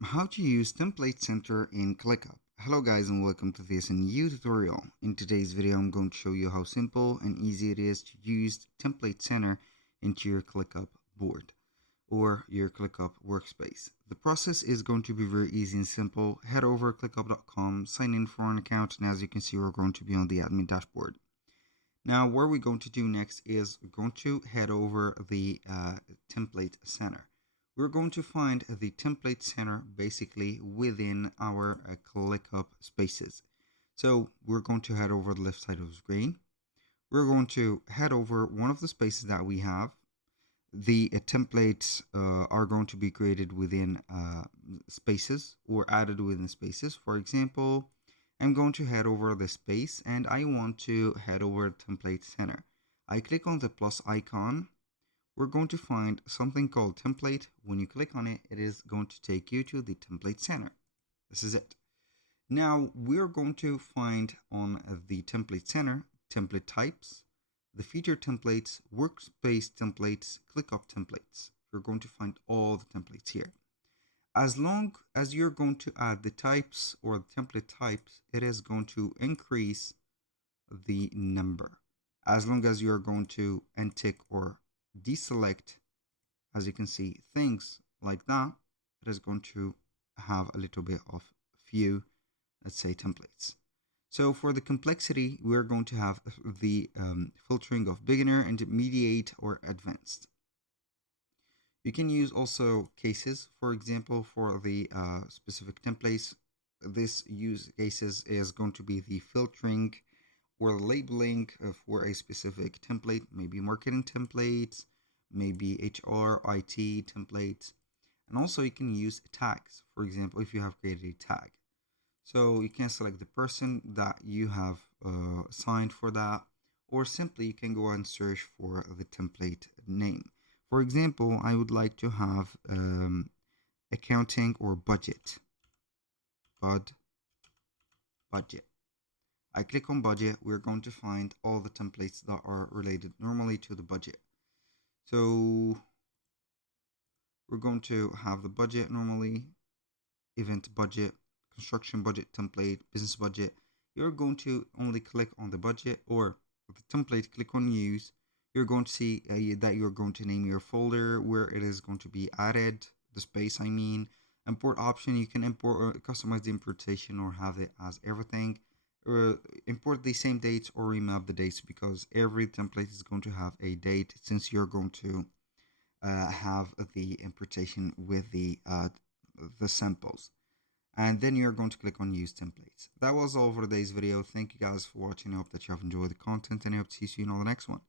How to use Template Center in Clickup. Hello guys and welcome to this new tutorial. In today's video I'm going to show you how simple and easy it is to use Template Center into your Clickup board or your Clickup workspace. The process is going to be very easy and simple. Head over to clickup.com, sign in for an account, and as you can see we're going to be on the admin dashboard. Now what we're going to do next is we're going to head over the Template Center. We're going to find the template center basically within our ClickUp spaces. So we're going to head over the left side of the screen. We're going to head over one of the spaces that we have. The templates are going to be created within spaces or added within spaces. For example, I'm going to head over the space and I want to head over template center. I click on the plus icon. We're going to find something called template. When you click on it, it is going to take you to the template center. This is it. Now we're going to find on the template center, template types, the feature templates, workspace templates, ClickUp templates. You're going to find all the templates here. As long as you're going to add the types or the template types, it is going to increase the number. As long as you're going to untick or deselect, as you can see, things like that, it is going to have a little bit of few, let's say, templates. So for the complexity, we're going to have the filtering of beginner, intermediate, or advanced. You can use also cases, for example, for the specific templates. This use cases is going to be the filtering or labeling for a specific template, maybe marketing templates, maybe HR, IT templates. And also you can use tags, for example, if you have created a tag. So you can select the person that you have assigned for that, or simply you can go and search for the template name. For example, I would like to have accounting or budget. Budget. I click on budget. We're going to find all the templates that are related normally to the budget. So we're going to have the budget normally, event budget, construction budget template, business budget. You're going to only click on the budget or the template, click on use. You're going to see that you're going to name your folder where it is going to be added, the space I mean. Import option, you can import or customize the importation or have it as everything. Import the same dates or remap the dates because every template is going to have a date since you're going to have the importation with the samples. And then you're going to click on use templates. That was all for today's video. Thank you guys for watching. I hope that you have enjoyed the content and I hope to see you in all the next one.